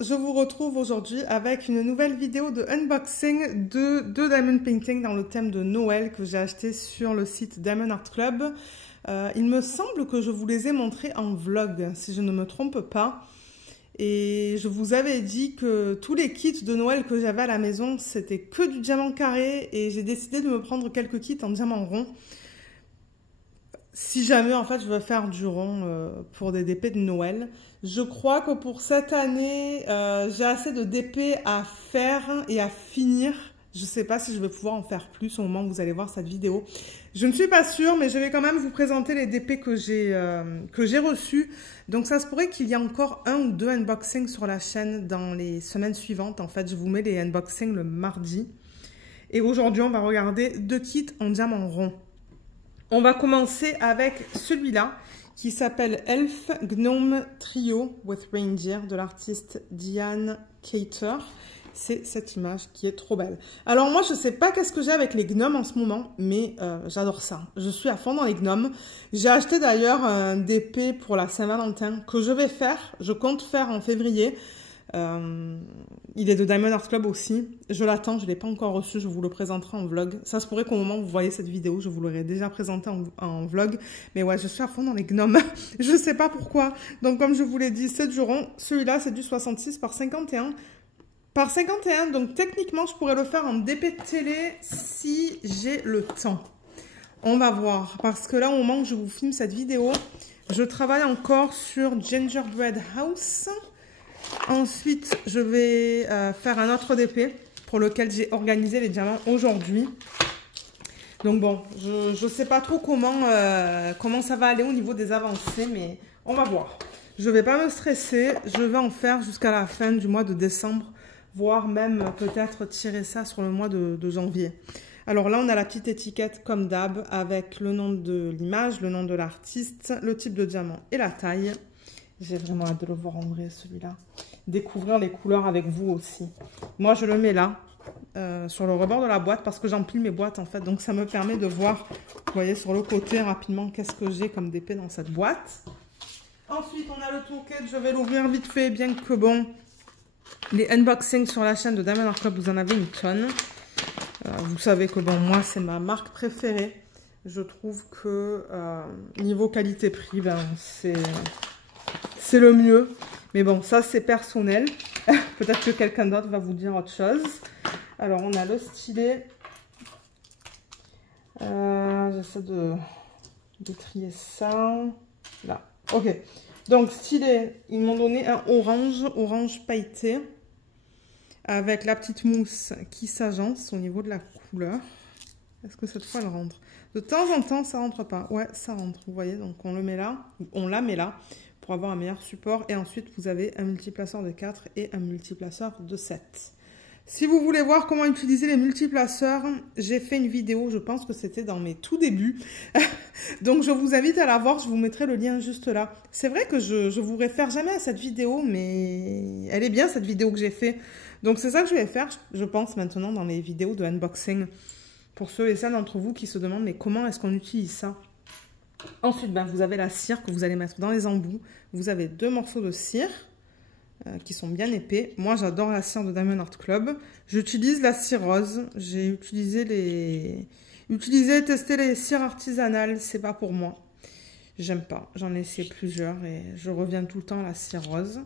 je vous retrouve aujourd'hui avec une nouvelle vidéo de unboxing de deux Diamond Painting dans le thème de Noël que j'ai acheté sur le site Diamond Art Club. Il me semble que je vous les ai montrés en vlog, si je ne me trompe pas. Et je vous avais dit que tous les kits de Noël que j'avais à la maison, c'était que du diamant carré et j'ai décidé de me prendre quelques kits en diamant rond. Si jamais, en fait, je veux faire du rond pour des DP de Noël. Je crois que pour cette année, j'ai assez de DP à faire et à finir. Je ne sais pas si je vais pouvoir en faire plus au moment où vous allez voir cette vidéo. Je ne suis pas sûre, mais je vais quand même vous présenter les DP que j'ai reçus. Donc, ça se pourrait qu'il y ait encore un ou deux unboxings sur la chaîne dans les semaines suivantes. En fait, je vous mets les unboxings le mardi. Et aujourd'hui, on va regarder deux kits en diamant rond. On va commencer avec celui-là qui s'appelle Elf Gnome Trio with Reindeer de l'artiste Diane Cater. C'est cette image qui est trop belle. Alors moi, je ne sais pas qu'est-ce que j'ai avec les gnomes en ce moment, mais j'adore ça. Je suis à fond dans les gnomes. J'ai acheté d'ailleurs un DP pour la Saint-Valentin que je vais faire. Je compte faire en février. Il est de Diamond Art Club aussi. Je l'attends, je ne l'ai pas encore reçu, je vous le présenterai en vlog. Ça se pourrait qu'au moment où vous voyez cette vidéo, je vous l'aurai déjà présenté en vlog. Mais ouais, je suis à fond dans les gnomes. Je ne sais pas pourquoi. Donc comme je vous l'ai dit, c'est du rond. Celui-là, c'est du 66 par 51. Par 51, donc techniquement, je pourrais le faire en DP de télé si j'ai le temps. On va voir. Parce que là, au moment où je vous filme cette vidéo, je travaille encore sur Gingerbread House. Ensuite, je vais faire un autre DP pour lequel j'ai organisé les diamants aujourd'hui. Donc bon, je ne sais pas trop comment ça va aller au niveau des avancées, mais on va voir. Je ne vais pas me stresser, je vais en faire jusqu'à la fin du mois de décembre, voire même peut-être tirer ça sur le mois de janvier. Alors là, on a la petite étiquette comme d'hab avec le nom de l'image, le nom de l'artiste, le type de diamant et la taille. J'ai vraiment hâte de le voir en vrai, celui-là. Découvrir les couleurs avec vous aussi. Moi, je le mets là, sur le rebord de la boîte, parce que j'empile mes boîtes, en fait. Donc, ça me permet de voir, vous voyez, sur le côté, rapidement, qu'est-ce que j'ai comme DP dans cette boîte. Ensuite, on a le toolkit. Je vais l'ouvrir vite fait, bien que, bon, les unboxings sur la chaîne de Diamond Art Club, vous en avez une tonne. Vous savez que, bon, moi, c'est ma marque préférée. Je trouve que, niveau qualité-prix, ben, c'est le mieux. Mais bon, ça c'est personnel. Peut-être que quelqu'un d'autre va vous dire autre chose. Alors, on a le stylet. J'essaie de trier ça. Là. Ok. Donc, stylet, ils m'ont donné un orange pailleté. Avec la petite mousse qui s'agence au niveau de la couleur. Est-ce que cette fois elle rentre? De temps en temps, ça rentre pas. Ouais, ça rentre. Vous voyez, donc on le met là. On la met là. Pour avoir un meilleur support. Et ensuite, vous avez un multiplaceur de 4 et un multiplaceur de 7. Si vous voulez voir comment utiliser les multiplaceurs, j'ai fait une vidéo, je pense que c'était dans mes tout débuts. Donc, je vous invite à la voir, je vous mettrai le lien juste là. C'est vrai que je vous réfère jamais à cette vidéo, mais elle est bien cette vidéo que j'ai fait. Donc, c'est ça que je vais faire, je pense, maintenant dans les vidéos de unboxing. Pour ceux et celles d'entre vous qui se demandent, mais comment est-ce qu'on utilise ça ? Ensuite, ben, vous avez la cire que vous allez mettre dans les embouts. Vous avez deux morceaux de cire qui sont bien épais. Moi, j'adore la cire de Diamond Art Club. J'utilise la cire rose. J'ai testé les cires artisanales. C'est pas pour moi. J'aime pas. J'en ai essayé plusieurs et je reviens tout le temps à la cire rose.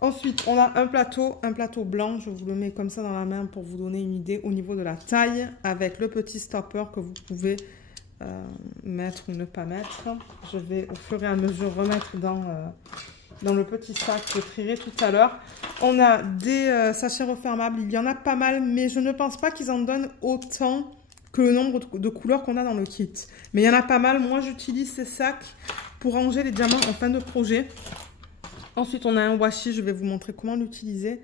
Ensuite, on a un plateau blanc. Je vous le mets comme ça dans la main pour vous donner une idée au niveau de la taille avec le petit stopper que vous pouvez mettre ou ne pas mettre. Je vais au fur et à mesure remettre dans le petit sac que je trierai tout à l'heure. On a des sachets refermables, il y en a pas mal, mais je ne pense pas qu'ils en donnent autant que le nombre de couleurs qu'on a dans le kit. Mais il y en a pas mal, moi j'utilise ces sacs pour ranger les diamants en fin de projet. Ensuite on a un washi, je vais vous montrer comment l'utiliser.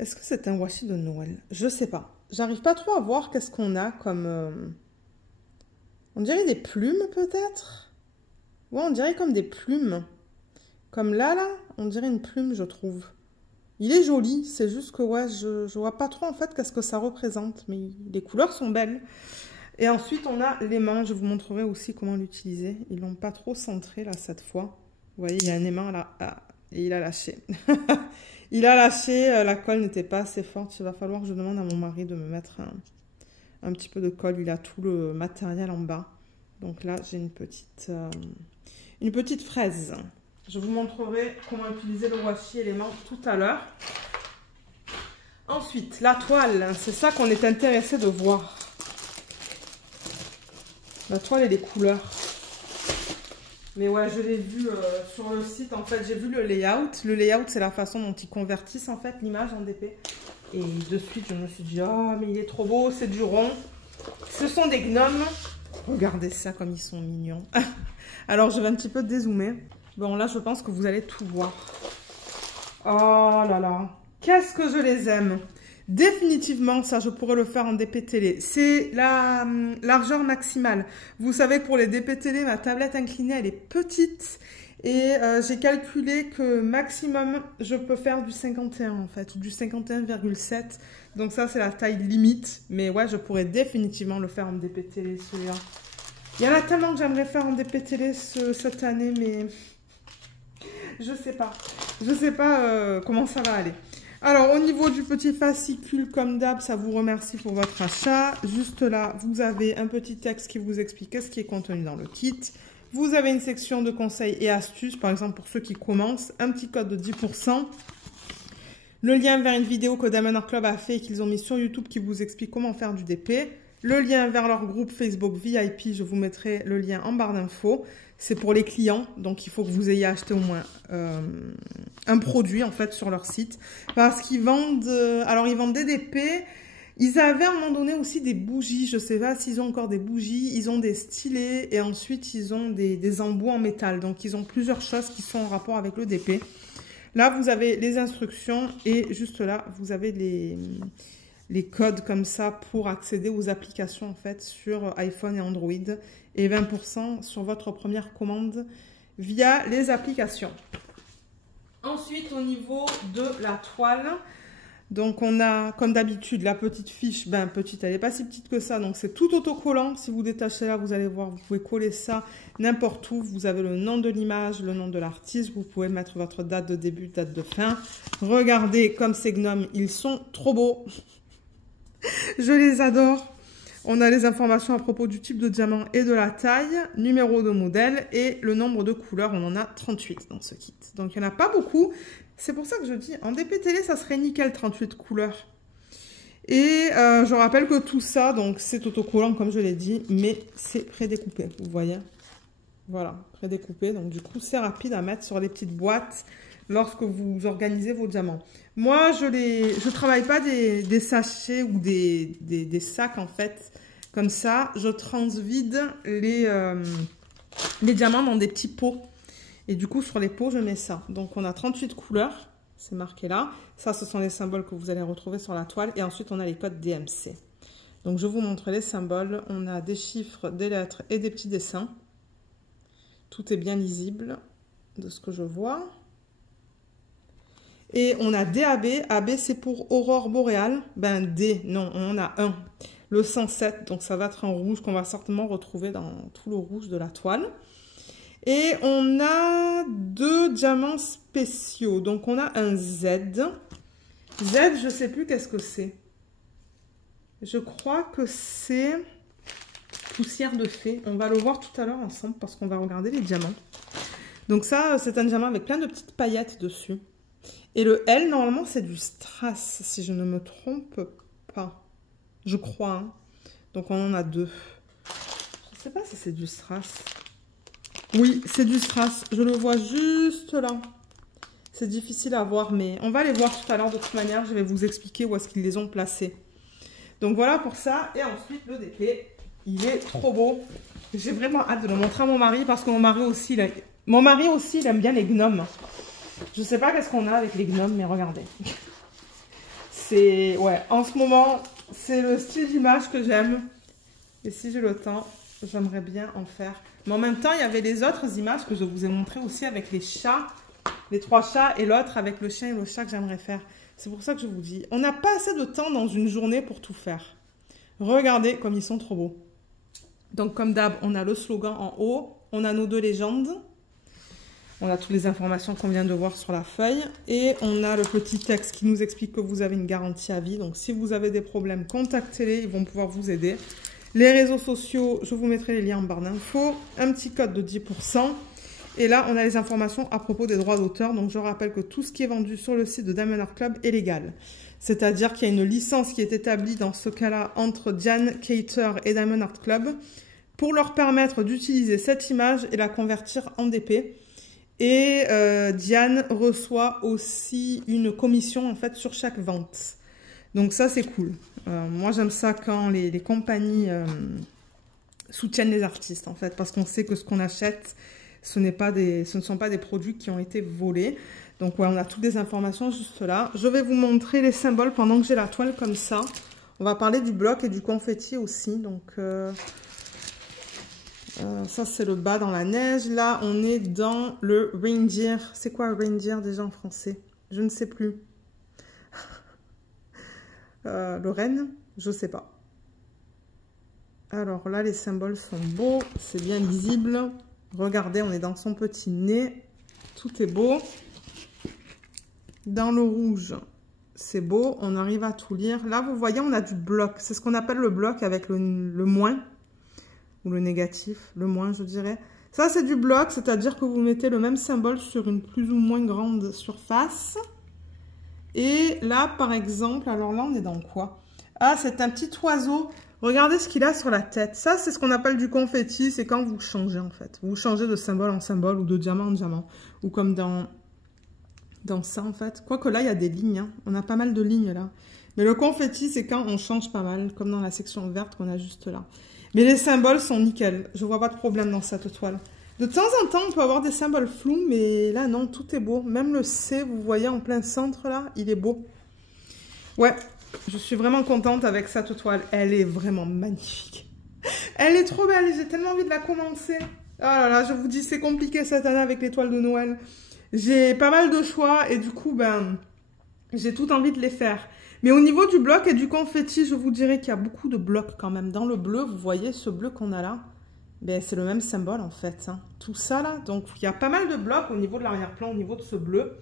Est-ce que c'est un washi de Noël? Je sais pas. J'arrive pas trop à voir qu'est-ce qu'on a comme... On dirait des plumes peut-être. Ouais, on dirait comme des plumes. Comme là, on dirait une plume, je trouve. Il est joli, c'est juste que ouais, je vois pas trop en fait qu'est-ce que ça représente. Mais les couleurs sont belles. Et ensuite, on a l'aimant. Je vous montrerai aussi comment l'utiliser. Ils l'ont pas trop centré là cette fois. Vous voyez, il y a un aimant là Et il a lâché. Il a lâché, la colle n'était pas assez forte. Il va falloir que je demande à mon mari de me mettre un petit peu de colle. Il a tout le matériel en bas. Donc là, j'ai une petite fraise. Je vous montrerai comment utiliser le washi élément tout à l'heure. Ensuite, la toile, c'est ça qu'on est intéressé de voir. La toile et les couleurs. Mais ouais, je l'ai vu sur le site, en fait, j'ai vu le layout. Le layout, c'est la façon dont ils convertissent, en fait, l'image en DP. Et de suite, je me suis dit, oh, mais il est trop beau, c'est du rond. Ce sont des gnomes. Regardez ça, comme ils sont mignons. Alors, je vais un petit peu dézoomer. Bon, là, je pense que vous allez tout voir. Oh là là, qu'est-ce que je les aime. Définitivement, ça, je pourrais le faire en DP télé. C'est la largeur maximale. Vous savez que pour les DP télé, ma tablette inclinée, elle est petite. Et j'ai calculé que maximum, je peux faire du 51 en fait, du 51,7. Donc ça, c'est la taille limite. Mais ouais, je pourrais définitivement le faire en DP télé, celui-là. Il y en a tellement que j'aimerais faire en DP télé cette année, mais je sais pas. Je sais pas comment ça va aller. Alors, au niveau du petit fascicule, comme d'hab, ça vous remercie pour votre achat. Juste là, vous avez un petit texte qui vous explique ce qui est contenu dans le kit. Vous avez une section de conseils et astuces, par exemple pour ceux qui commencent, un petit code de 10%. Le lien vers une vidéo que Diamond Club a fait et qu'ils ont mis sur YouTube qui vous explique comment faire du DP. Le lien vers leur groupe Facebook VIP, je vous mettrai le lien en barre d'infos. C'est pour les clients, donc il faut que vous ayez acheté au moins un produit en fait sur leur site. Parce qu'ils vendent, alors ils vendent des DP, ils avaient à un moment donné aussi des bougies, je ne sais pas s'ils ont encore des bougies, ils ont des stylets et ensuite ils ont des embouts en métal. Donc ils ont plusieurs choses qui sont en rapport avec le DP. Là vous avez les instructions et juste là vous avez les codes comme ça pour accéder aux applications en fait sur iPhone et Android et 20% sur votre première commande via les applications. Ensuite au niveau de la toile, donc on a comme d'habitude la petite fiche, ben petite, elle n'est pas si petite que ça, donc c'est tout autocollant. Si vous détachez là, vous allez voir, vous pouvez coller ça n'importe où. Vous avez le nom de l'image, le nom de l'artiste, vous pouvez mettre votre date de début, date de fin. Regardez comme ces gnomes, ils sont trop beaux. Je les adore. On a les informations à propos du type de diamant et de la taille, numéro de modèle et le nombre de couleurs. On en a 38 dans ce kit. Donc, il n'y en a pas beaucoup. C'est pour ça que je dis, en DP télé, ça serait nickel, 38 couleurs. Et je rappelle que tout ça, donc c'est autocollant, comme je l'ai dit, mais c'est prédécoupé, vous voyez. Voilà, prédécoupé. Donc, du coup, c'est rapide à mettre sur les petites boîtes lorsque vous organisez vos diamants. Moi, je travaille pas des sachets ou des sacs, en fait, comme ça. Je transvide les diamants dans des petits pots. Et du coup, sur les pots, je mets ça. Donc, on a 38 couleurs. C'est marqué là. Ça, ce sont les symboles que vous allez retrouver sur la toile. Et ensuite, on a les codes DMC. Donc, je vous montre les symboles. On a des chiffres, des lettres et des petits dessins. Tout est bien lisible de ce que je vois. Et on a DAB. AB, c'est pour aurore boréale. Ben, D, non, on en a un. Le 107, donc ça va être un rouge qu'on va certainement retrouver dans tout le rouge de la toile. Et on a 2 diamants spéciaux. Donc, on a un Z. Z, je ne sais plus qu'est-ce que c'est. Je crois que c'est poussière de fée. On va le voir tout à l'heure ensemble parce qu'on va regarder les diamants. Donc ça, c'est un diamant avec plein de petites paillettes dessus. Et le L, normalement, c'est du strass, si je ne me trompe pas. Je crois. Hein. Donc, on en a 2. Je ne sais pas si c'est du strass. Oui, c'est du strass. Je le vois juste là. C'est difficile à voir, mais on va les voir tout à l'heure de toute manière. Je vais vous expliquer où est-ce qu'ils les ont placés. Donc, voilà pour ça. Et ensuite, le DP, il est trop beau. J'ai vraiment hâte de le montrer à mon mari parce que mon mari aussi, il aime bien les gnomes. Je sais pas qu'est-ce qu'on a avec les gnomes, mais regardez. C'est, ouais, en ce moment, c'est le style d'image que j'aime. Et si j'ai le temps, j'aimerais bien en faire. Mais en même temps, il y avait les autres images que je vous ai montrées aussi avec les chats. Les 3 chats et l'autre avec le chien et le chat que j'aimerais faire. C'est pour ça que je vous dis, on n'a pas assez de temps dans une journée pour tout faire. Regardez comme ils sont trop beaux. Donc comme d'hab, on a le slogan en haut. On a nos 2 légendes. On a toutes les informations qu'on vient de voir sur la feuille. Et on a le petit texte qui nous explique que vous avez une garantie à vie. Donc, si vous avez des problèmes, contactez-les. Ils vont pouvoir vous aider. Les réseaux sociaux, je vous mettrai les liens en barre d'infos. Un petit code de 10%. Et là, on a les informations à propos des droits d'auteur. Donc, je rappelle que tout ce qui est vendu sur le site de Diamond Art Club est légal. C'est-à-dire qu'il y a une licence qui est établie dans ce cas-là entre Diane Cater et Diamond Art Club pour leur permettre d'utiliser cette image et la convertir en DP. Et Diane reçoit aussi une commission en fait sur chaque vente. Donc ça c'est cool. Moi j'aime ça quand les compagnies soutiennent les artistes en fait, parce qu'on sait que ce qu'on achète, ce ne sont pas des produits qui ont été volés. Donc ouais, on a toutes les informations juste là. Je vais vous montrer les symboles pendant que j'ai la toile comme ça. On va parler du bloc et du confetti aussi. Donc ça c'est le bas dans la neige. Là on est dans le reindeer. C'est quoi reindeer déjà en français? Je ne sais plus. Le renne, je sais pas. Alors là les symboles sont beaux, c'est bien lisible. Regardez, on est dans son petit nez. Tout est beau. Dans le rouge, c'est beau. On arrive à tout lire. Là, vous voyez, on a du bloc. C'est ce qu'on appelle le bloc avec le moins. Ou le négatif. Le moins, je dirais. Ça, c'est du bloc. C'est-à-dire que vous mettez le même symbole sur une plus ou moins grande surface. Et là, par exemple, alors là, on est dans quoi? Ah, c'est un petit oiseau. Regardez ce qu'il a sur la tête. Ça, c'est ce qu'on appelle du confetti. C'est quand vous changez, en fait. Vous changez de symbole en symbole ou de diamant en diamant. Ou comme dans ça, en fait. Quoique là, il y a des lignes. Hein. On a pas mal de lignes, là. Mais le confetti, c'est quand on change pas mal. Comme dans la section verte qu'on a juste là. Mais les symboles sont nickel. Je vois pas de problème dans cette toile. De temps en temps, on peut avoir des symboles flous. Mais là, non, tout est beau. Même le C, vous voyez, en plein centre, là, il est beau. Ouais. Je suis vraiment contente avec cette toile. Elle est vraiment magnifique. Elle est trop belle. J'ai tellement envie de la commencer. Oh là là, je vous dis, c'est compliqué cette année avec les toiles de Noël. J'ai pas mal de choix et du coup, ben, j'ai tout envie de les faire. Mais au niveau du bloc et du confetti, je vous dirais qu'il y a beaucoup de blocs quand même. Dans le bleu, vous voyez ce bleu qu'on a là, ben, c'est le même symbole en fait. Hein. Tout ça là, donc il y a pas mal de blocs au niveau de l'arrière-plan, au niveau de ce bleu.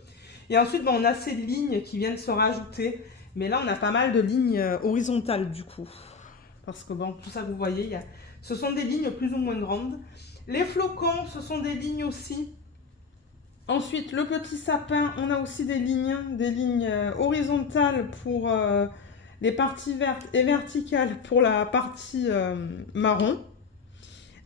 Et ensuite, ben, on a ces lignes qui viennent se rajouter. Mais là, on a pas mal de lignes horizontales du coup. Parce que bon, tout ça que vous voyez, ce sont des lignes plus ou moins grandes. Les flocons, ce sont des lignes aussi. Ensuite, le petit sapin, on a aussi des lignes horizontales pour les parties vertes et verticales pour la partie marron.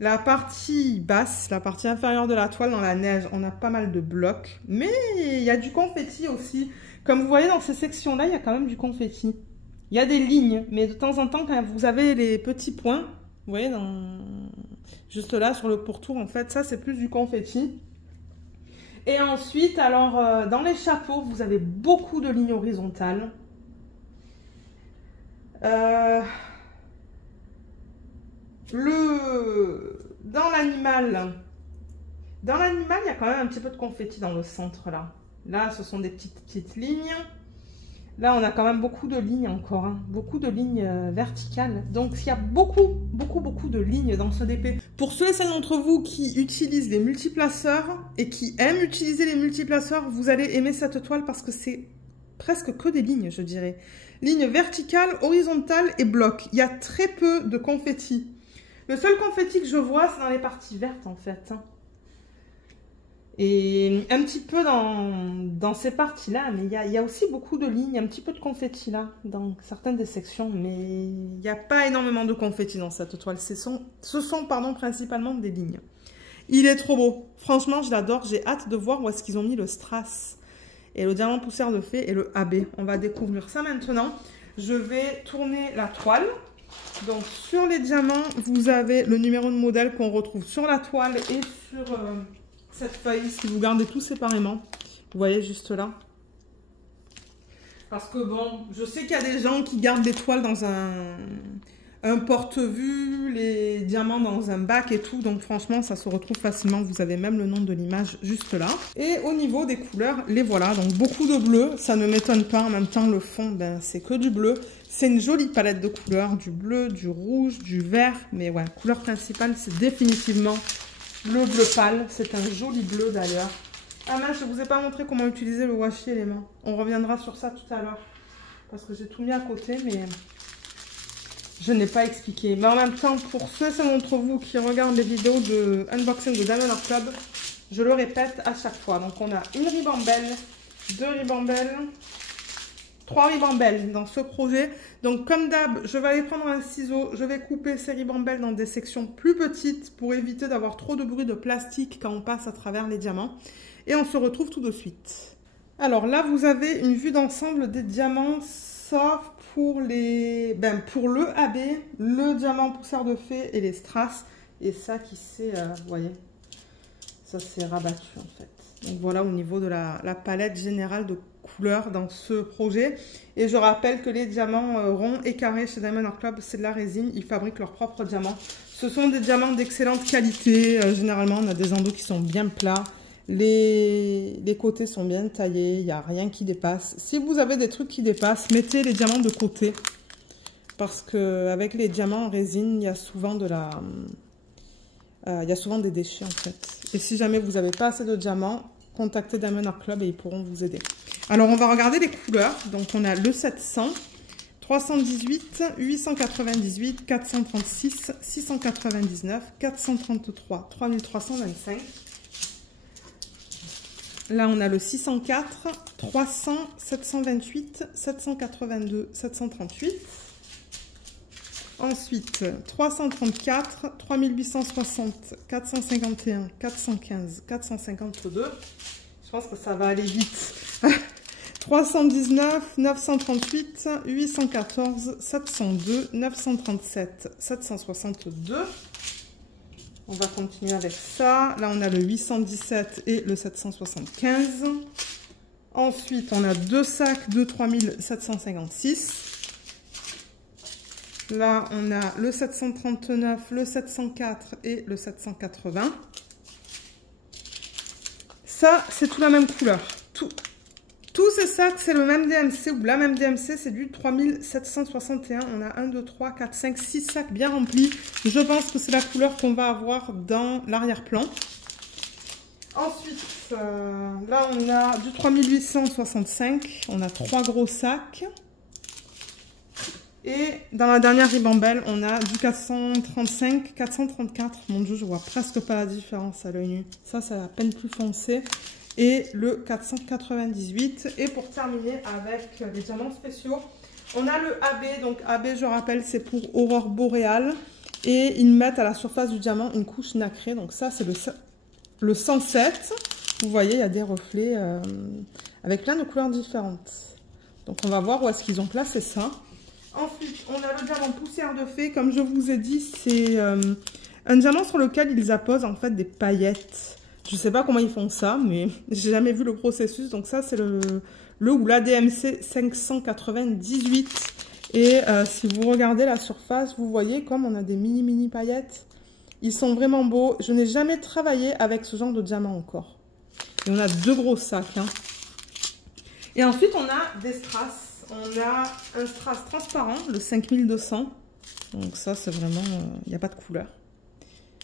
La partie basse, la partie inférieure de la toile dans la neige, on a pas mal de blocs. Mais il y a du confetti aussi. Comme vous voyez dans ces sections-là, il y a quand même du confetti. Il y a des lignes, mais de temps en temps, quand vous avez les petits points, vous voyez, juste là sur le pourtour, en fait, ça c'est plus du confetti. Et ensuite, alors, dans les chapeaux, vous avez beaucoup de lignes horizontales. Dans l'animal, il y a quand même un petit peu de confetti dans le centre, là. Là, ce sont des petites lignes. Là, on a quand même beaucoup de lignes encore, hein. Beaucoup de lignes verticales. Donc, il y a beaucoup de lignes dans ce DP. Pour ceux et celles d'entre vous qui utilisent les multiplaceurs et qui aiment utiliser les multiplaceurs, vous allez aimer cette toile parce que c'est presque que des lignes, je dirais. Lignes verticales, horizontales et blocs. Il y a très peu de confetti. Le seul confetti que je vois, c'est dans les parties vertes, en fait, hein. Et un petit peu dans ces parties-là, mais il y a aussi beaucoup de lignes, un petit peu de confetti là, dans certaines des sections, mais il n'y a pas énormément de confetti dans cette toile. Ce sont principalement des lignes. Il est trop beau. Franchement, je l'adore. J'ai hâte de voir où est-ce qu'ils ont mis le strass et le diamant poussière de fée et le AB. On va découvrir ça maintenant. Je vais tourner la toile. Donc, sur les diamants, vous avez le numéro de modèle qu'on retrouve sur la toile et sur... cette feuille, si vous gardez tout séparément, vous voyez juste là. Parce que bon, je sais qu'il y a des gens qui gardent les toiles dans un porte-vue, les diamants dans un bac et tout. Donc franchement, ça se retrouve facilement. Vous avez même le nom de l'image juste là. Et au niveau des couleurs, les voilà. Donc beaucoup de bleu, ça ne m'étonne pas. En même temps, le fond, ben, c'est que du bleu. C'est une jolie palette de couleurs. Du bleu, du rouge, du vert. Mais ouais, couleur principale, c'est définitivement... le bleu pâle, c'est un joli bleu d'ailleurs. Ah mince, je ne vous ai pas montré comment utiliser le washi élément. On reviendra sur ça tout à l'heure. Parce que j'ai tout mis à côté, mais je n'ai pas expliqué. Mais en même temps, pour ceux d'entre vous qui regardent les vidéos de unboxing de Diamond Art Club, je le répète à chaque fois. Donc on a une ribambelle, 2 ribambelles, 3 ribambelles dans ce projet. Donc comme d'hab, je vais aller prendre un ciseau, je vais couper ces ribambelles dans des sections plus petites pour éviter d'avoir trop de bruit de plastique quand on passe à travers les diamants. Et on se retrouve tout de suite. Alors là, vous avez une vue d'ensemble des diamants, sauf pour pour le AB, le diamant poussière de fée et les strass. Et ça qui s'est, vous voyez, ça s'est rabattu en fait. Donc voilà au niveau de la palette générale de couleurs dans ce projet. Et je rappelle que les diamants ronds et carrés chez Diamond Art Club, c'est de la résine. Ils fabriquent leurs propres diamants. Ce sont des diamants d'excellente qualité. Généralement, on a des endos qui sont bien plats. Les côtés sont bien taillés, il n'y a rien qui dépasse. Si vous avez des trucs qui dépassent, mettez les diamants de côté. Parce qu'avec les diamants en résine, il y a souvent des déchets en fait. Et si jamais vous n'avez pas assez de diamants, contactez Diamond Art Club et ils pourront vous aider. Alors on va regarder les couleurs. Donc on a le 700, 318, 898, 436, 699, 433, 3325. Là, on a le 604, 300, 728, 782, 738. Ensuite, 334, 3860, 451, 415, 452. Je pense que ça va aller vite. 319, 938, 814, 702, 937, 762. On va continuer avec ça. Là, on a le 817 et le 775. Ensuite, on a 2 sacs de 3756. Là, on a le 739, le 704 et le 780. Ça, c'est tout la même couleur. Tous ces sacs, c'est le même DMC ou la même DMC, c'est du 3761. On a 1, 2, 3, 4, 5, 6 sacs bien remplis. Je pense que c'est la couleur qu'on va avoir dans l'arrière-plan. Ensuite, là, on a du 3865. On a 3 gros sacs. Et dans la dernière ribambelle, on a du 435, 434. Mon Dieu, je vois presque pas la différence à l'œil nu. Ça, c'est à peine plus foncé. Et le 498. Et pour terminer avec les diamants spéciaux, on a le AB. Donc AB, je rappelle, c'est pour aurore boréale. Et ils mettent à la surface du diamant une couche nacrée. Donc ça, c'est le 107. Vous voyez, il y a des reflets avec plein de couleurs différentes. Donc on va voir où est-ce qu'ils ont placé ça. Ensuite, on a le diamant poussière de fée. Comme je vous ai dit, c'est un diamant sur lequel ils apposent en fait des paillettes. Je ne sais pas comment ils font ça, mais j'ai jamais vu le processus. Donc ça, c'est le ou la DMC 598. Et si vous regardez la surface, vous voyez comme on a des mini paillettes. Ils sont vraiment beaux. Je n'ai jamais travaillé avec ce genre de diamant encore. Et on a 2 gros sacs. Hein. Et ensuite, on a des strass. On a un strass transparent, le 5200. Donc ça, c'est vraiment... il n'y a pas de couleur.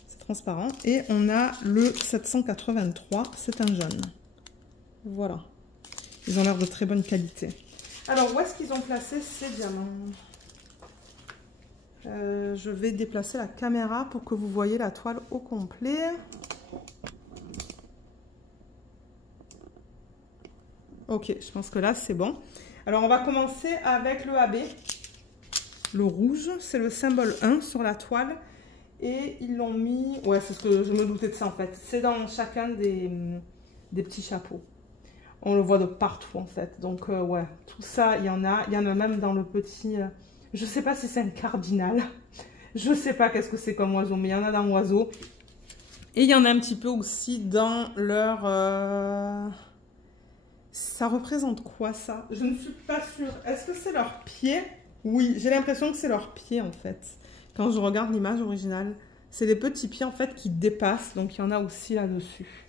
C'est transparent. Et on a le 783. C'est un jaune. Voilà. Ils ont l'air de très bonne qualité. Alors, où est-ce qu'ils ont placé ces diamants? Je vais déplacer la caméra pour que vous voyez la toile au complet. Ok, je pense que là, c'est bon. Alors, on va commencer avec le AB. Le rouge, c'est le symbole 1 sur la toile. Et ils l'ont mis... Ouais, c'est ce que je me doutais de ça, en fait. C'est dans chacun des petits chapeaux. On le voit de partout, en fait. Donc, ouais, tout ça, il y en a. Il y en a même dans le petit... je ne sais pas si c'est un cardinal. Je ne sais pas qu'est-ce que c'est comme oiseau, mais il y en a dans l'oiseau. Et il y en a un petit peu aussi dans leur... Ça représente quoi, ça? Je ne suis pas sûre. Est-ce que c'est leurs pieds? Oui, j'ai l'impression que c'est leurs pieds, en fait. Quand je regarde l'image originale, c'est des petits pieds, en fait, qui dépassent. Donc, il y en a aussi là-dessus.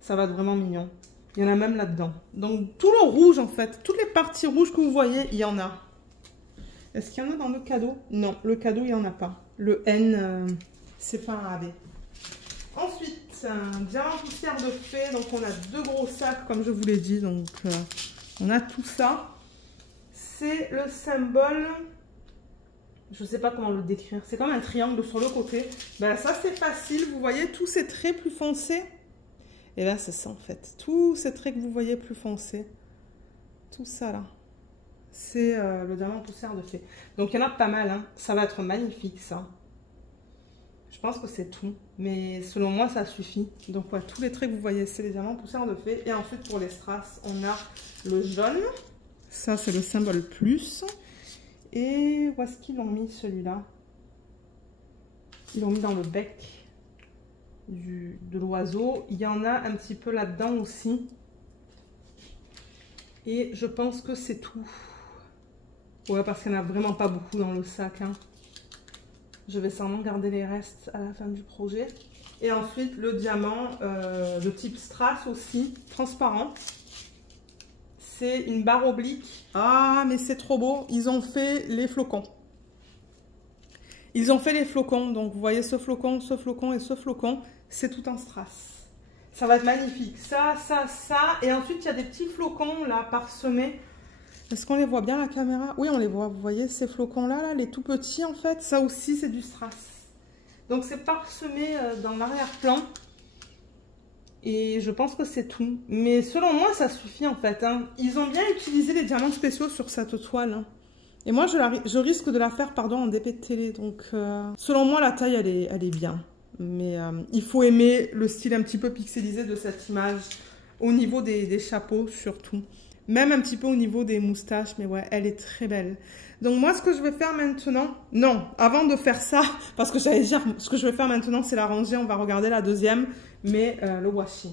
Ça va être vraiment mignon. Il y en a même là-dedans. Donc, tout le rouge, en fait, toutes les parties rouges que vous voyez, il y en a. Est-ce qu'il y en a dans le cadeau? Non, le cadeau, il n'y en a pas. Le N, c'est pas un AB. Ensuite, c'est un diamant poussière de fée. Donc, on a 2 gros sacs, comme je vous l'ai dit. Donc, on a tout ça. C'est le symbole... Je ne sais pas comment le décrire. C'est comme un triangle sur le côté. Ben, ça, c'est facile. Vous voyez tous ces traits plus foncés. Et là, c'est ça, en fait. Tous ces traits que vous voyez plus foncés. Tout ça, là. C'est le diamant poussière de fée. Donc, il y en a pas mal. Hein. Ça va être magnifique, ça. Je pense que c'est tout. Mais selon moi, ça suffit. Donc, ouais, tous les traits que vous voyez, c'est les diamants poussière de fée. Et ensuite, pour les strass, on a le jaune. Ça, c'est le symbole plus. Et où est-ce qu'ils l'ont mis, celui-là? Ils l'ont mis dans le bec de l'oiseau. Il y en a un petit peu là-dedans aussi. Et je pense que c'est tout. Ouais, parce qu'il n'y en a vraiment pas beaucoup dans le sac. Hein. Je vais sûrement garder les restes à la fin du projet. Et ensuite, le diamant de type strass aussi, transparent. C'est une barre oblique. Ah, mais c'est trop beau. Ils ont fait les flocons. Ils ont fait les flocons. Donc, vous voyez ce flocon et ce flocon. C'est tout en strass. Ça va être magnifique. Ça, ça, ça. Et ensuite, il y a des petits flocons là, parsemés. Est-ce qu'on les voit bien à la caméra? Oui, on les voit. Vous voyez ces flocons-là, là, les tout petits, en fait. Ça aussi, c'est du strass. Donc, c'est parsemé dans l'arrière-plan. Et je pense que c'est tout. Mais selon moi, ça suffit en fait. Hein. Ils ont bien utilisé les diamants spéciaux sur cette toile. Hein. Et moi, je risque de la faire en DP de télé. Donc, selon moi, la taille, elle est bien. Mais il faut aimer le style un petit peu pixelisé de cette image. Au niveau des chapeaux, surtout. Même un petit peu au niveau des moustaches. Mais ouais, elle est très belle. Donc, moi, ce que je vais faire maintenant... Non, avant de faire ça, parce que j'allais dire, ce que je vais faire maintenant, c'est la ranger. On va regarder la deuxième. Mais le washi.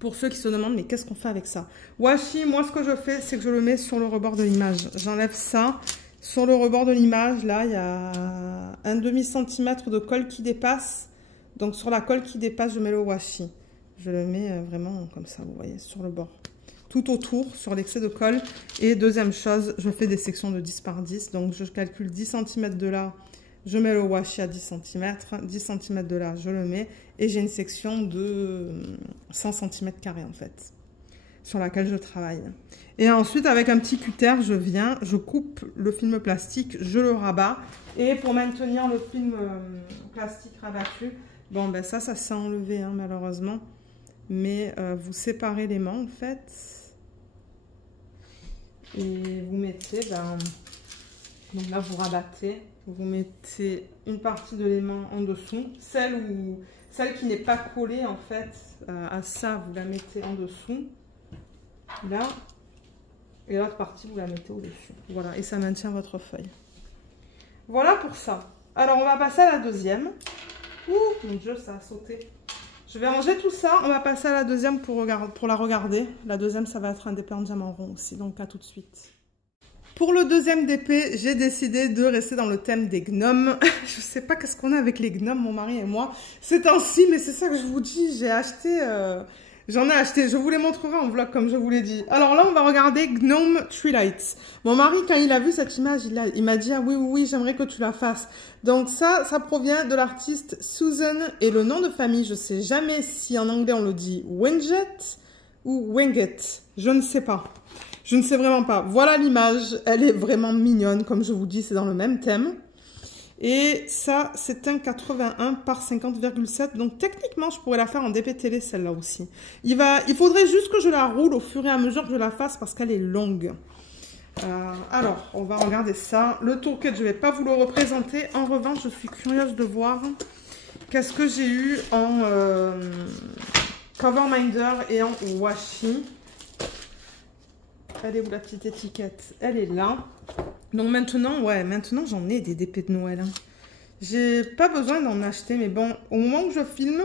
Pour ceux qui se demandent, mais qu'est-ce qu'on fait avec ça? Washi, moi, ce que je fais, c'est que je le mets sur le rebord de l'image. J'enlève ça. Sur le rebord de l'image, là, il y a un demi-centimètre de colle qui dépasse. Donc, sur la colle qui dépasse, je mets le washi. Je le mets vraiment comme ça, vous voyez, sur le bord. Tout autour, sur l'excès de colle. Et deuxième chose, je fais des sections de 10 par 10. Donc, je calcule 10 cm de là. Je mets le washi à 10 cm. 10 cm de là, je le mets. Et j'ai une section de 100 cm² en fait, sur laquelle je travaille. Et ensuite, avec un petit cutter, je coupe le film plastique, je le rabats. Et pour maintenir le film plastique rabattu, bon ben ça s'est enlevé hein, malheureusement. Mais vous séparez l'aimant en fait. Et vous mettez, donc là vous rabattez. Vous mettez une partie de l'aimant en dessous, celle qui n'est pas collée en fait à ça, vous la mettez en dessous, là, et l'autre partie vous la mettez au-dessus. Voilà, et ça maintient votre feuille. Voilà pour ça. Alors on va passer à la deuxième. Ouh, mon Dieu, ça a sauté. Je vais ranger tout ça, on va passer à la deuxième pour la regarder. La deuxième, ça va être un DP en diamant rond aussi, donc à tout de suite. Pour le deuxième DP, j'ai décidé de rester dans le thème des gnomes. Je sais pas qu'est-ce qu'on a avec les gnomes, mon mari et moi. C'est temps-ci, mais c'est ça que je vous dis. J'ai acheté... J'en ai acheté. Je vous les montrerai en vlog, comme je vous l'ai dit. Alors là, on va regarder Gnome Tree Lights. Mon mari, quand il a vu cette image, il m'a dit « Ah oui, oui, oui, j'aimerais que tu la fasses. » Donc ça provient de l'artiste Susan. Et le nom de famille, je sais jamais si en anglais on le dit Winget ou Winget. Je ne sais pas. Je ne sais vraiment pas. Voilà l'image. Elle est vraiment mignonne. Comme je vous dis, c'est dans le même thème. Et ça, c'est un 81 par 50,7. Donc, techniquement, je pourrais la faire en DP télé, celle-là aussi. Il faudrait juste que je la roule au fur et à mesure que je la fasse parce qu'elle est longue. Alors, on va regarder ça. Le tourquet, je ne vais pas vous le représenter. En revanche, je suis curieuse de voir qu'est-ce que j'ai eu en cover minder et en washi. Elle est où la petite étiquette? Elle est là. Donc maintenant, maintenant j'en ai des DP de Noël. Hein. J'ai pas besoin d'en acheter, mais bon, au moment où je filme,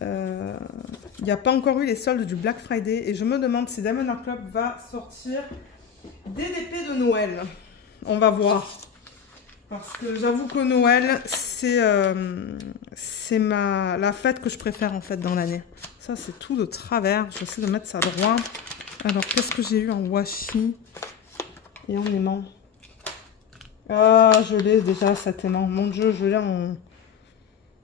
il n'y a pas encore eu les soldes du Black Friday. Et je me demande si Diamond Art Club va sortir des DP de Noël. On va voir. Parce que j'avoue que Noël, c'est la fête que je préfère en fait dans l'année. Ça, c'est tout de travers. J'essaie de mettre ça droit. Alors, qu'est-ce que j'ai eu en washi et en aimant? Ah, je l'ai déjà cet aimant. Mon Dieu, je l'ai en...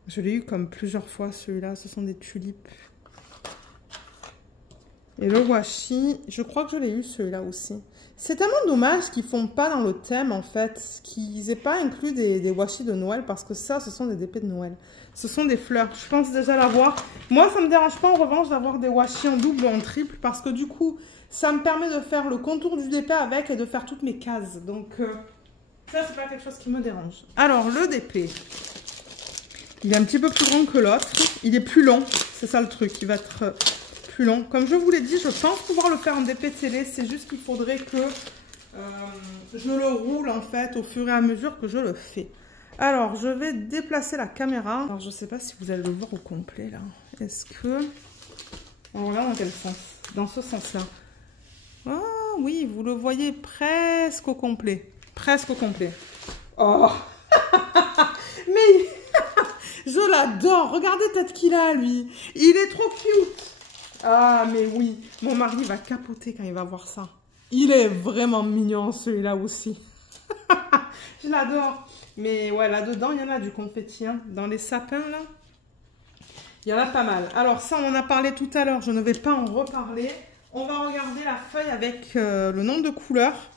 Je l'ai eu comme plusieurs fois celui-là. Ce sont des tulipes. Et le washi, je crois que je l'ai eu celui-là aussi. C'est tellement dommage qu'ils font pas dans le thème en fait, qu'ils aient pas inclus des washi de Noël parce que ça, ce sont des DP de Noël. Ce sont des fleurs. Je pense déjà l'avoir. Moi, ça me dérange pas en revanche d'avoir des washi en double ou en triple parce que du coup, ça me permet de faire le contour du DP avec et de faire toutes mes cases. Donc, ça, c'est pas quelque chose qui me dérange. Alors, le DP, il est un petit peu plus grand que l'autre. Il est plus long. C'est ça le truc. Il va être plus long. Comme je vous l'ai dit, je pense pouvoir le faire en DP télé. C'est juste qu'il faudrait que je le roule en fait au fur et à mesure que je le fais. Alors, je vais déplacer la caméra. Alors, je ne sais pas si vous allez le voir au complet là. Est-ce que... On regarde dans quel sens? Dans ce sens-là. Ah oui, vous le voyez presque au complet. Presque au complet. Oh mais je l'adore. Regardez la tête qu'il a, lui. Il est trop cute. Ah, mais oui. Mon mari va capoter quand il va voir ça. Il est vraiment mignon, celui-là aussi. Je l'adore. Mais ouais, là-dedans, il y en a du confetti. Hein. Dans les sapins, là, il y en a pas mal. Alors ça, on en a parlé tout à l'heure. Je ne vais pas en reparler. On va regarder la feuille avec le nombre de couleurs.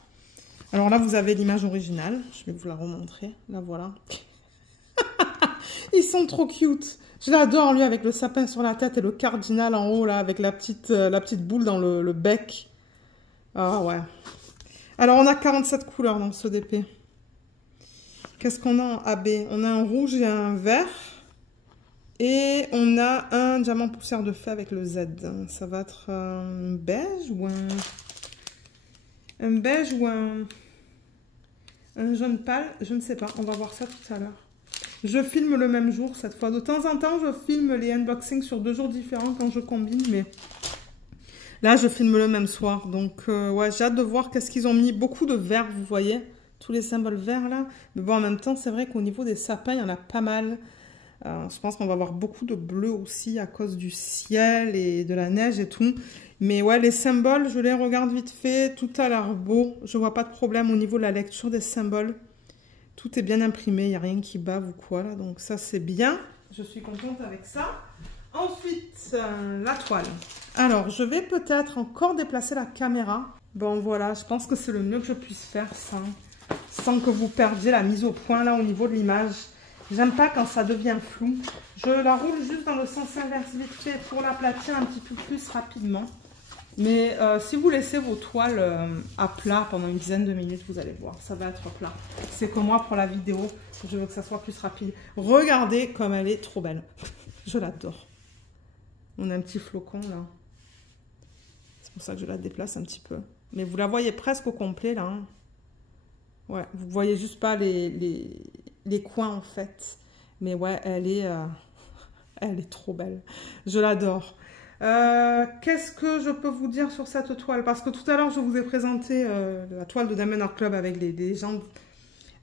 Alors là, vous avez l'image originale. Je vais vous la remontrer. Là, voilà. Ils sont trop cute. Je l'adore, lui, avec le sapin sur la tête et le cardinal en haut, là, avec la petite boule dans le bec. Ah ouais. Alors, on a 47 couleurs dans ce DP. Qu'est-ce qu'on a en AB? On a un rouge et un vert. Et on a un diamant poussière de feu avec le Z. Ça va être un beige ou un beige ou un jaune pâle? Je ne sais pas. On va voir ça tout à l'heure. Je filme le même jour cette fois. De temps en temps, je filme les unboxings sur 2 jours différents quand je combine. Mais là, je filme le même soir. Donc, ouais, j'ai hâte de voir qu'est-ce qu'ils ont mis. Beaucoup de vert, vous voyez. Tous les symboles verts là. Mais bon, en même temps, c'est vrai qu'au niveau des sapins, il y en a pas mal. Je pense qu'on va avoir beaucoup de bleu aussi à cause du ciel et de la neige et tout. Mais ouais, les symboles, je les regarde vite fait. Tout a l'air beau. Je vois pas de problème au niveau de la lecture des symboles. Tout est bien imprimé. Il n'y a rien qui bave ou quoi là. Donc ça, c'est bien. Je suis contente avec ça. Ensuite, la toile. Alors, je vais peut-être encore déplacer la caméra. Bon, voilà. Je pense que c'est le mieux que je puisse faire sans que vous perdiez la mise au point là au niveau de l'image. J'aime pas quand ça devient flou. Je la roule juste dans le sens inverse vite fait pour l'aplatir un petit peu plus rapidement. Mais si vous laissez vos toiles à plat pendant une dizaine de minutes, vous allez voir, ça va être plat. C'est comme moi pour la vidéo, je veux que ça soit plus rapide. Regardez comme elle est trop belle. Je l'adore. On a un petit flocon là. C'est pour ça que je la déplace un petit peu. Mais vous la voyez presque au complet là. Hein. Ouais, vous voyez juste pas les coins en fait. Mais ouais, elle est trop belle. Je l'adore. Qu'est-ce que je peux vous dire sur cette toile? Parce que tout à l'heure, je vous ai présenté la toile de Diamond Art Club avec les légendes.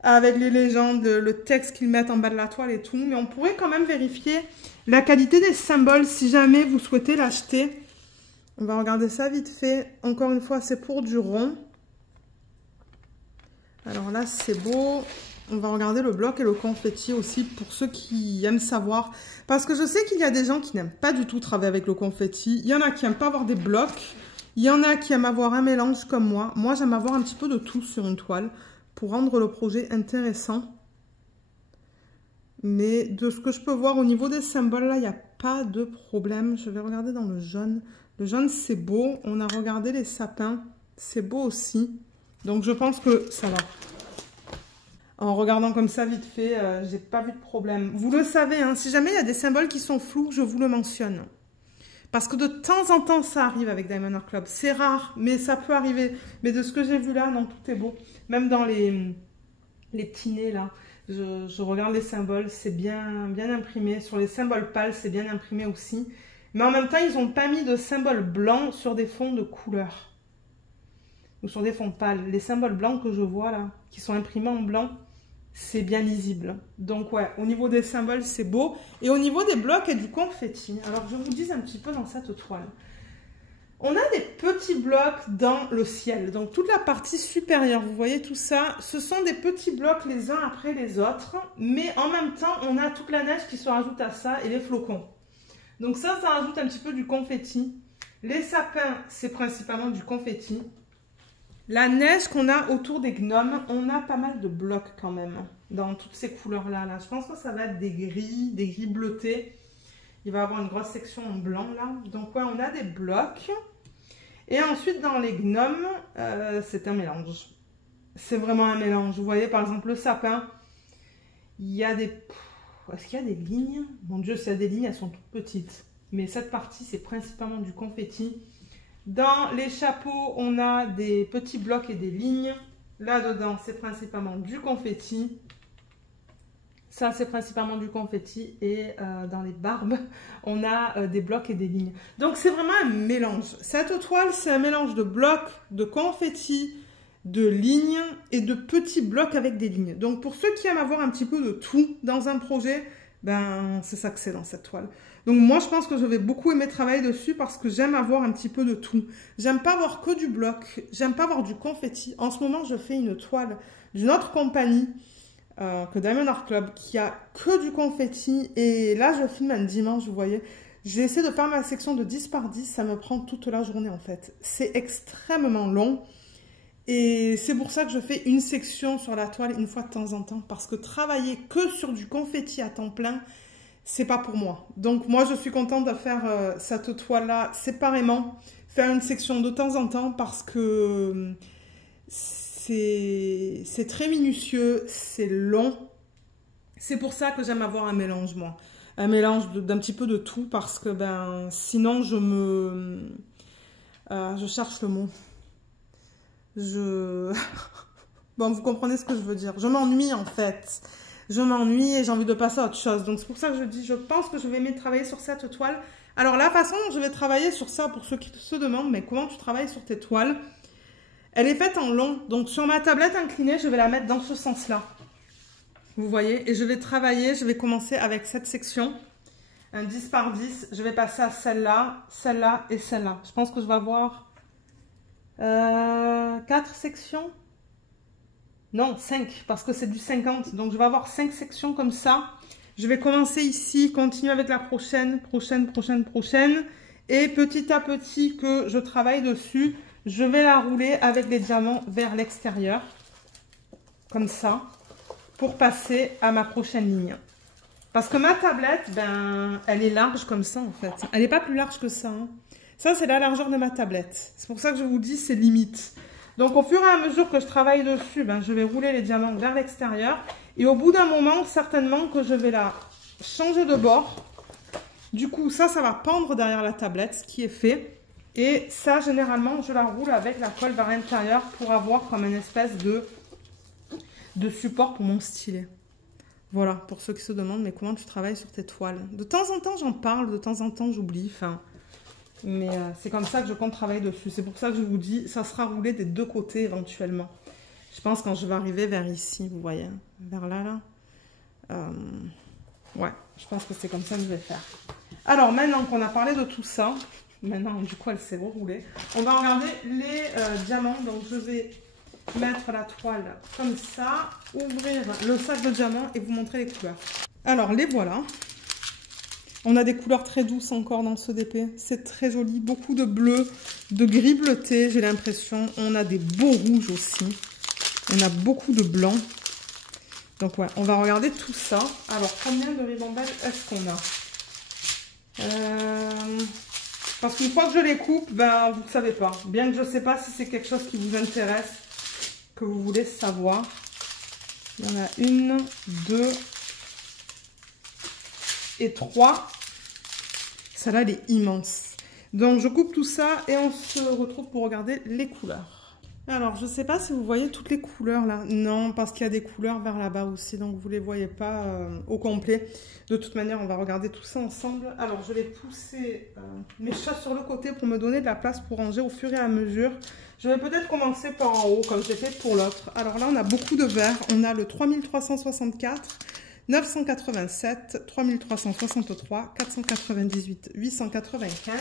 Avec les légendes, le texte qu'ils mettent en bas de la toile et tout. Mais on pourrait quand même vérifier la qualité des symboles si jamais vous souhaitez l'acheter. On va regarder ça vite fait. Encore une fois, c'est pour du rond. Alors là, c'est beau. On va regarder le bloc et le confetti aussi pour ceux qui aiment savoir. Parce que je sais qu'il y a des gens qui n'aiment pas du tout travailler avec le confetti. Il y en a qui n'aiment pas avoir des blocs. Il y en a qui aiment avoir un mélange comme moi. Moi, j'aime avoir un petit peu de tout sur une toile pour rendre le projet intéressant. Mais de ce que je peux voir au niveau des symboles, là, il n'y a pas de problème. Je vais regarder dans le jaune. Le jaune, c'est beau. On a regardé les sapins. C'est beau aussi. Donc, je pense que ça va. En regardant comme ça vite fait, j'ai pas vu de problème. Vous le savez, hein, si jamais il y a des symboles qui sont flous, je vous le mentionne. Parce que de temps en temps, ça arrive avec Diamond Art Club. C'est rare, mais ça peut arriver. Mais de ce que j'ai vu là, non, tout est beau. Même dans les petits nez, là, je regarde les symboles, c'est bien imprimé. Sur les symboles pâles, c'est bien imprimé aussi. Mais en même temps, ils n'ont pas mis de symboles blancs sur des fonds de couleur. Ou sur des fonds pâles. Les symboles blancs que je vois là, qui sont imprimés en blanc, c'est bien lisible. Donc ouais, au niveau des symboles, c'est beau. Et au niveau des blocs et du confetti, alors je vous dis un petit peu dans cette toile. On a des petits blocs dans le ciel, donc toute la partie supérieure, vous voyez tout ça, ce sont des petits blocs les uns après les autres, mais en même temps, on a toute la neige qui se rajoute à ça et les flocons. Donc ça rajoute un petit peu du confetti. Les sapins, c'est principalement du confetti. La neige qu'on a autour des gnomes, on a pas mal de blocs quand même, dans toutes ces couleurs-là. Là. Je pense que ça va être des gris bleutés. Il va y avoir une grosse section en blanc là. Donc ouais, on a des blocs. Et ensuite dans les gnomes, c'est un mélange. C'est vraiment un mélange. Vous voyez par exemple le sapin. Il y a des... Est-ce qu'il y a des lignes? Mon Dieu, s'il y a des lignes, elles sont toutes petites. Mais cette partie, c'est principalement du confetti. Dans les chapeaux, on a des petits blocs et des lignes. Là-dedans, c'est principalement du confetti. Ça, c'est principalement du confetti et dans les barbes, on a des blocs et des lignes. Donc, c'est vraiment un mélange. Cette toile, c'est un mélange de blocs, de confetti, de lignes et de petits blocs avec des lignes. Donc, pour ceux qui aiment avoir un petit peu de tout dans un projet, ben, c'est ça que c'est dans cette toile. Donc, moi, je pense que je vais beaucoup aimer travailler dessus parce que j'aime avoir un petit peu de tout. J'aime pas avoir que du bloc. J'aime pas avoir du confetti. En ce moment, je fais une toile d'une autre compagnie que Diamond Art Club, qui a que du confetti. Et là, je filme un dimanche, vous voyez. J'ai essayé de faire ma section de 10 par 10. Ça me prend toute la journée, en fait. C'est extrêmement long. Et c'est pour ça que je fais une section sur la toile une fois de temps en temps. Parce que travailler que sur du confetti à temps plein, c'est pas pour moi. Donc, moi, je suis contente de faire cette toile-là séparément. Faire une section de temps en temps parce que... c'est très minutieux, c'est long. C'est pour ça que j'aime avoir un mélange, moi. Un mélange d'un petit peu de tout parce que ben sinon je cherche le mot. Bon, vous comprenez ce que je veux dire. Je m'ennuie en fait. Je m'ennuie et j'ai envie de passer à autre chose. Donc c'est pour ça que je dis, je pense que je vais aimer travailler sur cette toile. Alors la façon dont je vais travailler sur ça, pour ceux qui se demandent, mais comment tu travailles sur tes toiles? Elle est faite en long, donc sur ma tablette inclinée, je vais la mettre dans ce sens-là. Vous voyez? Et je vais travailler, je vais commencer avec cette section, un 10 par 10. Je vais passer à celle-là, celle-là et celle-là. Je pense que je vais avoir 4 sections. Non, 5, parce que c'est du 50. Donc je vais avoir 5 sections comme ça. Je vais commencer ici, continuer avec la prochaine. Et petit à petit que je travaille dessus, je vais la rouler avec les diamants vers l'extérieur, comme ça, pour passer à ma prochaine ligne. Parce que ma tablette, ben, elle est large comme ça, en fait. Elle n'est pas plus large que ça. Hein. Ça, c'est la largeur de ma tablette. C'est pour ça que je vous dis, c'est limite. Donc, au fur et à mesure que je travaille dessus, ben, je vais rouler les diamants vers l'extérieur. Et au bout d'un moment, certainement que je vais la changer de bord. Du coup, ça va pendre derrière la tablette, ce qui est fait. Et ça, généralement, je la roule avec la colle vers l'intérieur pour avoir comme une espèce de support pour mon stylet. Voilà, pour ceux qui se demandent, mais comment tu travailles sur tes toiles? De temps en temps, j'en parle, de temps en temps, j'oublie. Enfin, mais c'est comme ça que je compte travailler dessus. C'est pour ça que je vous dis, ça sera roulé des deux côtés éventuellement. Je pense quand je vais arriver vers ici, vous voyez, vers là. Ouais, je pense que c'est comme ça que je vais faire. Alors, maintenant qu'on a parlé de tout ça... Maintenant, du coup, elle s'est reroulée. On va regarder les diamants. Donc, je vais mettre la toile comme ça, ouvrir le sac de diamants et vous montrer les couleurs. Alors, les voilà. On a des couleurs très douces encore dans ce DP. C'est très joli. Beaucoup de bleu, de gris bleuté, j'ai l'impression. On a des beaux rouges aussi. On a beaucoup de blanc. Donc, ouais, on va regarder tout ça. Alors, combien de ribambelles est-ce qu'on a? Parce qu'une fois que je les coupe, ben, vous ne savez pas. Bien que je ne sais pas si c'est quelque chose qui vous intéresse, que vous voulez savoir. Il y en a 1, 2 et 3. Celle-là, elle est immense. Donc, je coupe tout ça et on se retrouve pour regarder les couleurs. Alors, je ne sais pas si vous voyez toutes les couleurs là. Non, parce qu'il y a des couleurs vers là-bas aussi, donc vous ne les voyez pas au complet. De toute manière, on va regarder tout ça ensemble. Alors, je vais pousser mes choses sur le côté pour me donner de la place pour ranger au fur et à mesure. Je vais peut-être commencer par en haut, comme j'ai fait pour l'autre. Alors là, on a beaucoup de verts. On a le 3364, 987, 3363, 498, 895.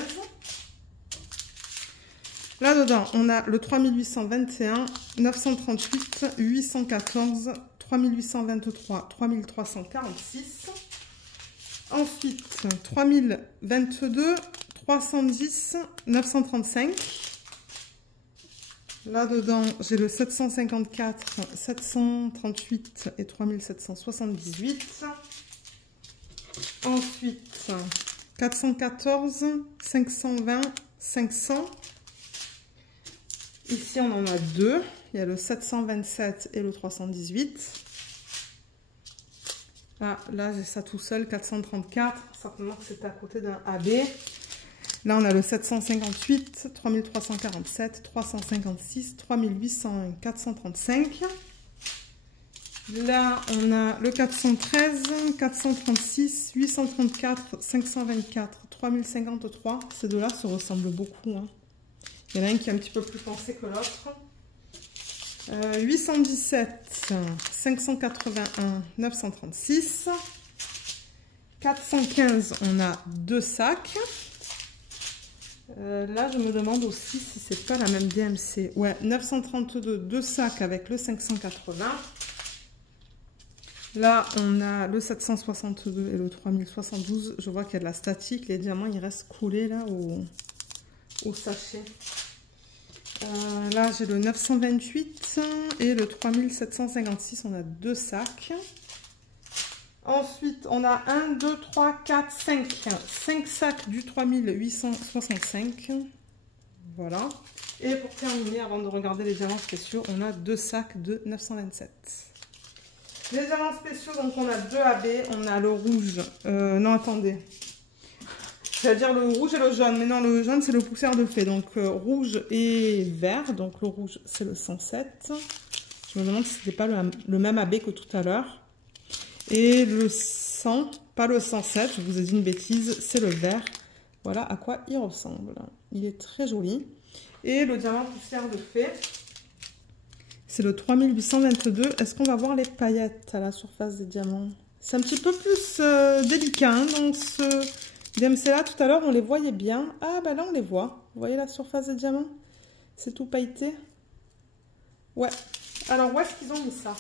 Là-dedans, on a le 3821, 938, 814, 3823, 3346. Ensuite, 3022, 310, 935. Là-dedans, j'ai le 754, 738 et 3778. Ensuite, 414, 520, 500. Ici, on en a deux. Il y a le 727 et le 318. Ah, là, j'ai ça tout seul, 434. Certainement que c'est à côté d'un AB. Là, on a le 758, 3347, 356, 3801, 435. Là, on a le 413, 436, 834, 524, 3053. Ces deux-là se ressemblent beaucoup, hein. Il y en a un qui est un petit peu plus foncé que l'autre. 817, 581, 936. 415, on a deux sacs. Là, je me demande aussi si c'est pas la même DMC. Ouais, 932, deux sacs avec le 580. Là, on a le 762 et le 3072. Je vois qu'il y a de la statique. Les diamants, ils restent coulés là au sachet. Là, j'ai le 928 et le 3756. On a deux sacs. Ensuite, on a 1, 2, 3, 4, 5. 5 sacs du 3865. Voilà. Et pour terminer, avant de regarder les diamants spéciaux, on a deux sacs de 927. Les diamants spéciaux, donc on a deux AB. On a le rouge. Non, attendez. J'allais dire le rouge et le jaune. Mais non, le jaune, c'est le poussière de fée. Donc, rouge et vert. Donc, le rouge, c'est le 107. Je me demande si ce n'était pas le même AB que tout à l'heure. Et le 100, pas le 107, je vous ai dit une bêtise, c'est le vert. Voilà à quoi il ressemble. Il est très joli. Et le diamant poussière de fée, c'est le 3822. Est-ce qu'on va voir les paillettes à la surface des diamants? C'est un petit peu plus délicat, hein, donc ce DMC là, tout à l'heure, on les voyait bien. Ah, bah là, on les voit. Vous voyez la surface des diamants? C'est tout pailleté. Ouais. Alors, où est-ce qu'ils ont mis ça?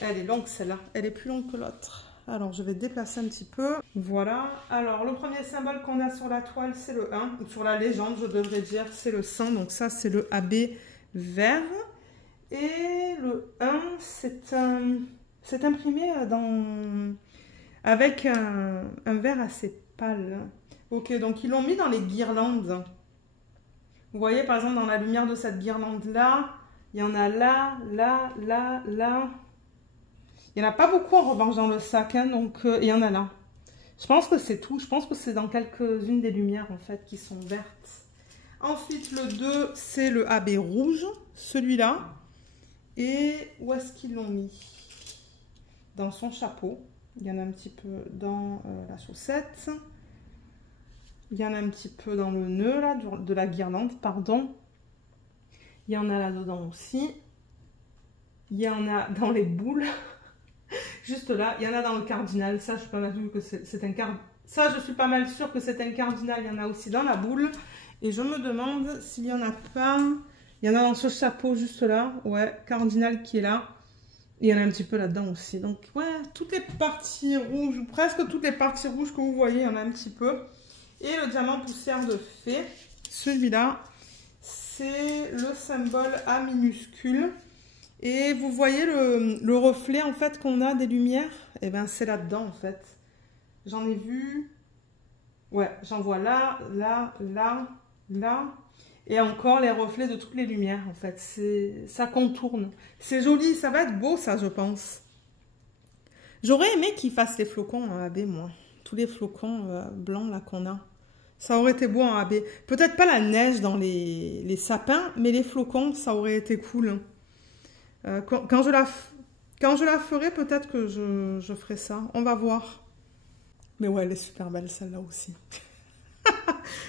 Elle est longue celle-là, elle est plus longue que l'autre. Alors je vais déplacer un petit peu. Voilà, alors le premier symbole qu'on a sur la toile c'est le 1, ou sur la légende je devrais dire, c'est le 100. Donc ça c'est le AB vert. Et le 1 c'est imprimé avec un vert assez pâle. Ok, donc ils l'ont mis dans les guirlandes. Vous voyez par exemple dans la lumière de cette guirlande là, il y en a là, là, là, là. Il n'y en a pas beaucoup en revanche dans le sac, hein, donc il y en a là. Je pense que c'est tout. Je pense que c'est dans quelques-unes des lumières en fait qui sont vertes. Ensuite, le 2, c'est le AB rouge, celui-là. Et où est-ce qu'ils l'ont mis? Dans son chapeau. Il y en a un petit peu dans la chaussette. Il y en a un petit peu dans le nœud là, de la guirlande, pardon. Il y en a là-dedans aussi. Il y en a dans les boules. Juste là, il y en a dans le cardinal. Ça, je suis pas mal sûre que c'est un cardinal. Ça, je suis pas mal sûre que c'est un cardinal. Il y en a aussi dans la boule. Et je me demande s'il y en a pas. Il y en a dans ce chapeau juste là. Ouais, cardinal qui est là. Et il y en a un petit peu là-dedans aussi. Donc, ouais, toutes les parties rouges, presque toutes les parties rouges que vous voyez, il y en a un petit peu. Et le diamant poussière de fée, celui-là, c'est le symbole A minuscule. Et vous voyez le reflet en fait qu'on a des lumières? Et bien c'est là-dedans en fait. J'en ai vu. Ouais, j'en vois là, là, là, là. Et encore les reflets de toutes les lumières en fait. Ça contourne. C'est joli, ça va être beau ça je pense. J'aurais aimé qu'ils fassent les flocons en AB moi. Tous les flocons blancs là qu'on a. Ça aurait été beau en AB. Peut-être pas la neige dans les sapins, mais les flocons ça aurait été cool. Quand je la ferai, peut-être que je ferai ça. On va voir. Mais ouais, elle est super belle, celle-là aussi.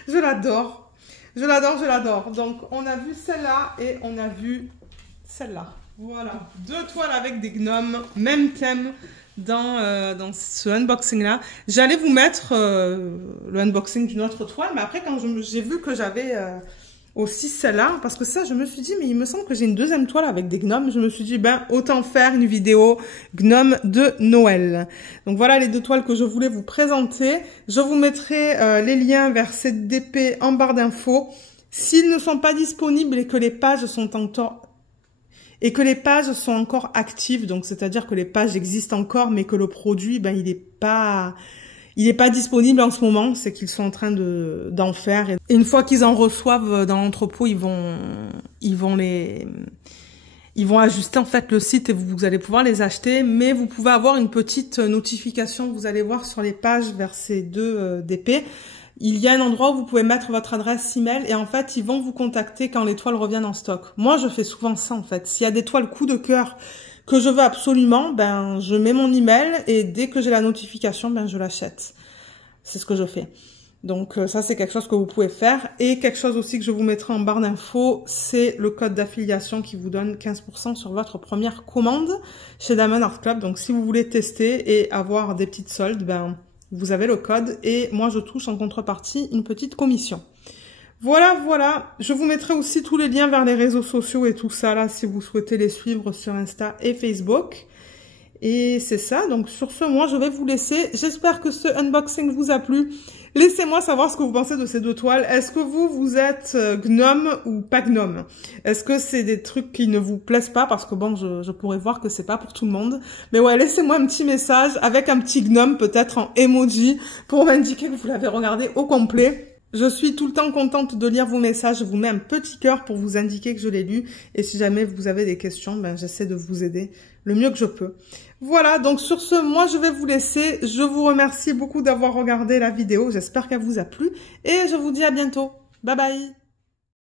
Je l'adore. Je l'adore, je l'adore. Donc, on a vu celle-là et on a vu celle-là. Voilà. Deux toiles avec des gnomes. Même thème. dans ce unboxing-là. J'allais vous mettre le unboxing d'une autre toile, mais après, quand j'ai vu que j'avais aussi celle-là, parce que ça, je me suis dit, mais il me semble que j'ai une deuxième toile avec des gnomes. Je me suis dit, ben, autant faire une vidéo gnome de Noël. Donc voilà les deux toiles que je voulais vous présenter. Je vous mettrai les liens vers ces DP en barre d'infos. S'ils ne sont pas disponibles et que les pages sont encore actives, donc c'est-à-dire que les pages existent encore, mais que le produit, ben, il est pas disponible en ce moment, c'est qu'ils sont en train d'en faire. Et une fois qu'ils en reçoivent dans l'entrepôt, ils vont ajuster en fait le site et vous allez pouvoir les acheter. Mais vous pouvez avoir une petite notification, vous allez voir sur les pages vers ces deux DP. Il y a un endroit où vous pouvez mettre votre adresse email et en fait, ils vont vous contacter quand les toiles reviennent en stock. Moi, je fais souvent ça en fait. S'il y a des toiles coup de cœur que je veux absolument, ben, je mets mon email et dès que j'ai la notification, ben, je l'achète. C'est ce que je fais. Donc, ça, c'est quelque chose que vous pouvez faire. Et quelque chose aussi que je vous mettrai en barre d'infos, c'est le code d'affiliation qui vous donne 15% sur votre première commande chez Diamond Art Club. Donc, si vous voulez tester et avoir des petites soldes, ben, vous avez le code et moi, je touche en contrepartie une petite commission. Voilà, voilà. Je vous mettrai aussi tous les liens vers les réseaux sociaux et tout ça là, si vous souhaitez les suivre sur Insta et Facebook. Et c'est ça. Donc, sur ce, moi, je vais vous laisser. J'espère que ce unboxing vous a plu. Laissez-moi savoir ce que vous pensez de ces deux toiles. Est-ce que vous êtes gnome ou pas gnome? Est-ce que c'est des trucs qui ne vous plaisent pas? Parce que bon, je pourrais voir que c'est pas pour tout le monde. Mais ouais, laissez-moi un petit message avec un petit gnome, peut-être en emoji, pour m'indiquer que vous l'avez regardé au complet. Je suis tout le temps contente de lire vos messages. Je vous mets un petit cœur pour vous indiquer que je l'ai lu. Et si jamais vous avez des questions, ben, j'essaie de vous aider le mieux que je peux. Voilà, donc sur ce, moi je vais vous laisser. Je vous remercie beaucoup d'avoir regardé la vidéo. J'espère qu'elle vous a plu. Et je vous dis à bientôt. Bye bye.